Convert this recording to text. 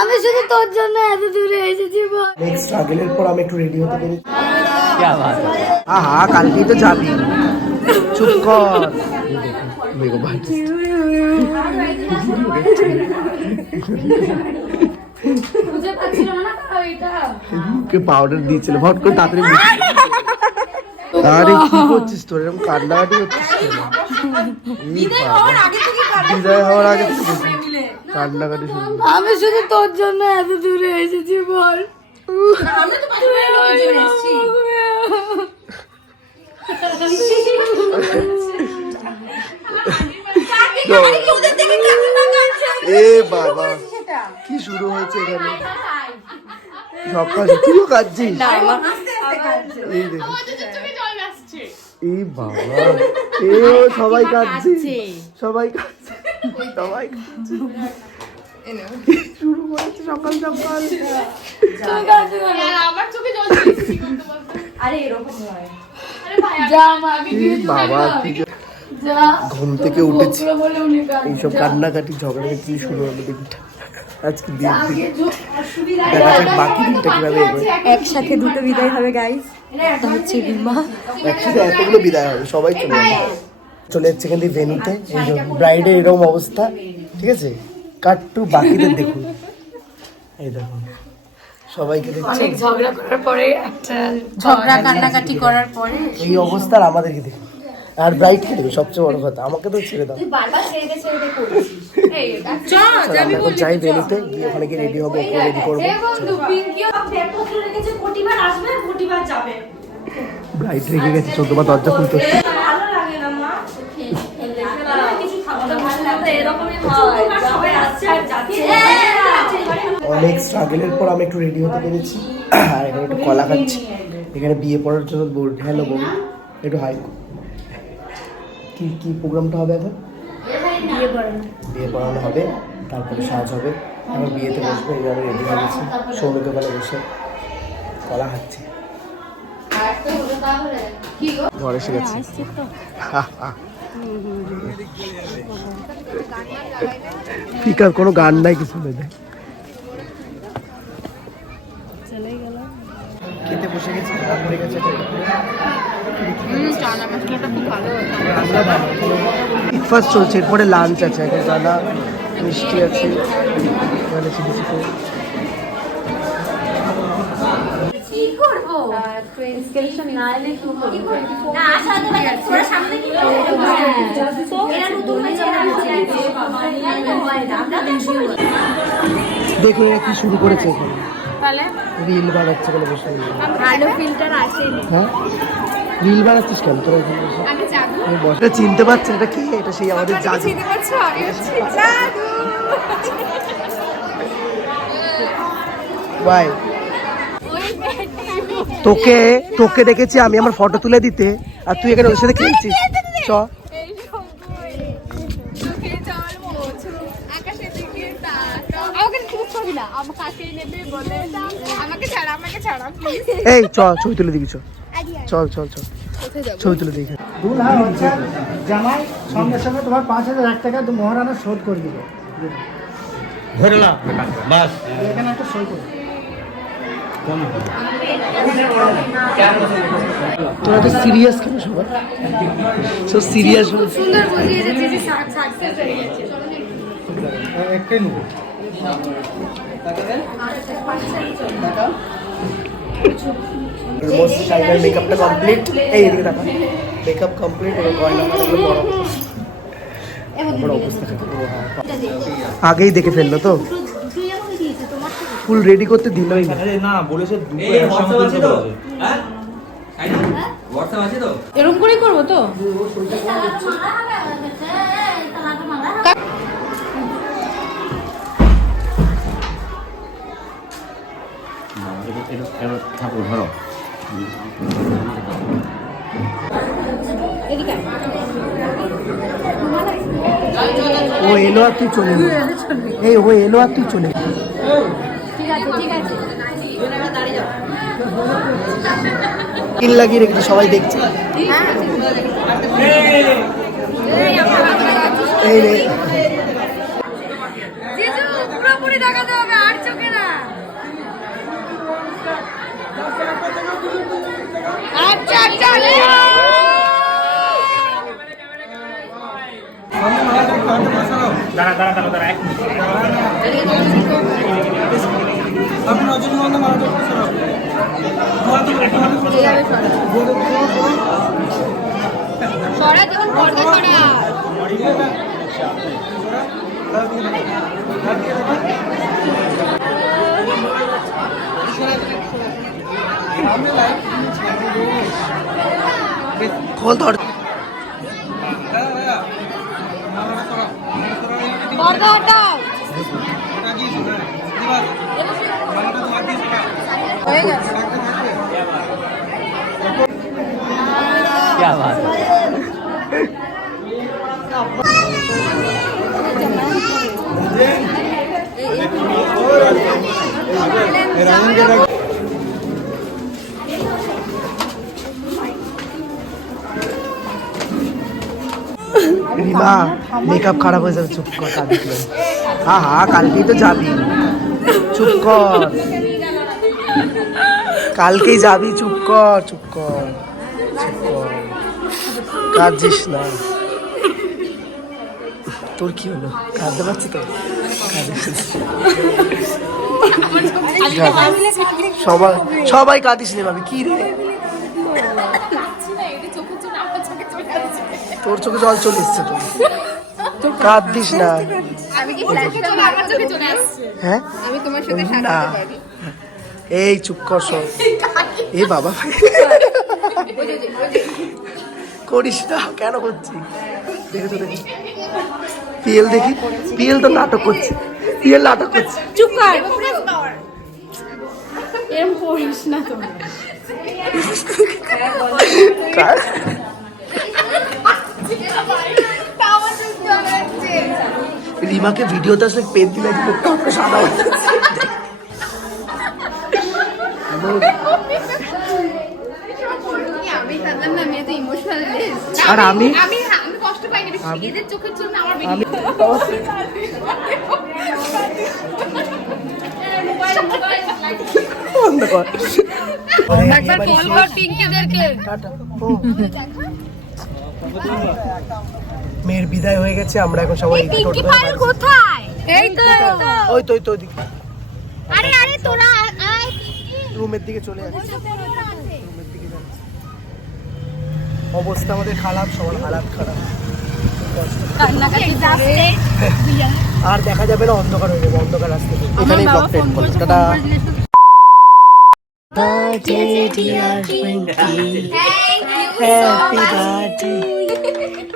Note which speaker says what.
Speaker 1: আমি শুধু তোর জন্য এত দূরে এসেছি
Speaker 2: নেক্সট স্ট্রাগলের পর আমি একটু রেডি হতে পেরেছি। আহা কালকেই তো যাবি। চুপ কর। মুখে পাউডার দিয়েছিল? ভট করে তাড়াতাড়ি আরে কি করছিস তোর? এরকম কান্নাকাটি হচ্ছিস। বিদায় হওয়ার আগে থেকে কান্নাকাটি শুরু
Speaker 1: আমি শুধু তোর জন্য এত দূরে এসেছি বল।
Speaker 2: এ বাবা কি শুরু হয়েছে এখানে? সব কাজ তুইও কাঁদছিস? এই দেখো। এই বাবা এ সবাই কাঁদছে। সবাই কাঁদছে। সবাই শুরু করেছে সকাল সকাল
Speaker 3: আমার চোখে জল আরে এরকম
Speaker 2: বাবা ঘুম থেকে উঠেছি। এইসব কান্নাকাটি ঝগড়া কি শুরু হলো দিনটা আজকে দিন দেখা যাক বাকি দিনটা কীভাবে
Speaker 4: একসাথে দুটো বিদায় হবে গাইস একটা হচ্ছে
Speaker 2: একসাথে এতগুলো বিদায় হবে সবাই চলে যাবে। চলে যাচ্ছে এখান থেকে ভেনুতে। এই যে ব্রাইডের এরকম অবস্থা ঠিক আছে? কাট টু বাকিদের দেখুন। এই দেখুন সবাইকে দেখছি।
Speaker 1: অনেক ঝগড়া করার পরে একটা
Speaker 4: ঝগড়া কান্নাকাটি করার পরে
Speaker 2: এই অবস্থার আমাদেরকে দেখুন। আর ব্রাইডকে দেখুন সবচেয়ে বড় কথা। আমাকে তো ছেড়ে দাও। এখন যাই ভেনুতে গিয়ে ওখানে গিয়ে রেডি হব রেডি করব। ব্রাইড রেগে গেছে চোদ্দ বার দরজা খুলতে। অনেক স্ট্রাগলের পর আমি একটু রেডি হতে পেরেছি। আর এখানে একটু কলা খাচ্ছি। এখানে বিয়ে পড়ার জন্য বোর্ড হ্যালো বল একটু হাই কি কি প্রোগ্রামটা হবে এখন? বিয়ে পড়ানো। হবে তারপরে সাজ হবে। এখন বিয়েতে বসবো এইভাবে রেডি হয়ে গেছি। সৌরভ দোকানে বসে কলা খাচ্ছি। ঘরে এসে গেছি। স্পিকার কোনো গান নাই কিছু নেই। খেতে বসে গেছি খারাপ গেছে ব্রেকফাস্ট চলছে এরপরে লাঞ্চ আছে এখানে দাদা মিষ্টি আছে এখানে চিলি চিকেন দেখুন এরা কি শুরু করেছে এখানে? রিল বানাচ্ছে বলে বসে।
Speaker 4: আলো ফিল্টার আসেনি।
Speaker 2: হ্যাঁ? রিল বানাচ্ছিস কেন? তোরা এখানে বসে? আমি বসে। চিনতে পারছি এটা কি? এটা সেই আমাদের জাদু। বাই তোকে তোকে দেখেছি আমি আমার ফটো তুলে দিতে। আর তুই এখানে ওর সাথে খেলছিস চ।
Speaker 3: আমাকে ছাড়া আমাকে ছাড়া প্লিজ
Speaker 2: এই চ ছবি তুলে দিবি চ। চল চল চল। ছবি তুলে দিই
Speaker 5: দুলহা হচ্ছে জামাই সঙ্গে সঙ্গে তোমার পাঁচ হাজার এক টাকা মহারানা শোধ করে দিবে।
Speaker 6: ধরলাম বাস।
Speaker 5: এখানে একটা সই করে
Speaker 2: তোরা তো সিরিয়াস কেন সবাই? সব সিরিয়াস
Speaker 1: সুন্দর বুঝিয়ে দিয়েছে যে সাকসেস হয়ে গেছে।
Speaker 5: একটাই নেব।
Speaker 2: অলমোস্ট শাইনার মেকআপটা কমপ্লিট এই এদিকে দেখা। মেকআপ কমপ্লিট বড়। অবস্থা। আগেই দেখে ফেলল তো? ফুল রেডি করতে দিলই না।
Speaker 6: আরে না বলেছে তুলতে বলেছে
Speaker 4: এরকম করেই করব তো?
Speaker 6: ঠাকুর ধরো।
Speaker 2: ও এলো আর তুই চলে গেলি এই ও এলো আর তুই চলে ঠিক আছে। কিল লাগিয়ে রেখেছি সবাই দেখছে।
Speaker 5: দাঁড়া দাঁড়া দাঁড়া দাঁড়া এক মিনিট।
Speaker 3: সরা যখন পর্দা সরা
Speaker 2: খোল ধর
Speaker 3: পর্দা হটাও হয়ে গেছে
Speaker 2: রিমা মেকআপ খারাপ হয়ে যাবে চুপ কর না। হ্যাঁ হ্যাঁ কালকেই তো যাবি চুপ কর কালকেই যাবি চুপ কর চুপ কর চুপ কর। কাঁদছিস না? তোর কি হলো? কাঁদতে পারছি তো? সবাই সবাই কাঁদিস নে ভাবি কি রে? তোর চোখে জল চলে এসছে তো। কাঁদিস না? হ্যাঁ
Speaker 3: আমি তোমার সাথে
Speaker 2: না। এই চুপ কর সব। এ বাবা। করিস না কেন করছিস? দেখে তো দেখি। পিএল দেখি। পিএল তো নাটক করছে। পিএল নাটক করছে।
Speaker 3: চুপ কর।
Speaker 1: এরম করিস না তোমরা
Speaker 2: রিমাকে ভিডিওতে আসলে পেন দিলে সাদা
Speaker 3: একবার কল কর পিঙ্কিদেরকে।
Speaker 2: মেয়ের বিদায় হয়ে গেছে আমরা এখন সবাই
Speaker 3: কোথায়? এই তো
Speaker 2: ওই তো ওই তো
Speaker 3: আরে আরে
Speaker 2: রুমের দিকে চলে যাচ্ছে। রুমের দিকে যাচ্ছে অবস্থা আমাদের খারাপ সবার হালাত খারাপ। আর দেখা যাবে না অন্ধকার হয়ে যাবে অন্ধকার আসতে এখানেই ব্লগ টেন্ড করলাম। টাটা। birthday, dear Twinkie. Happy birthday.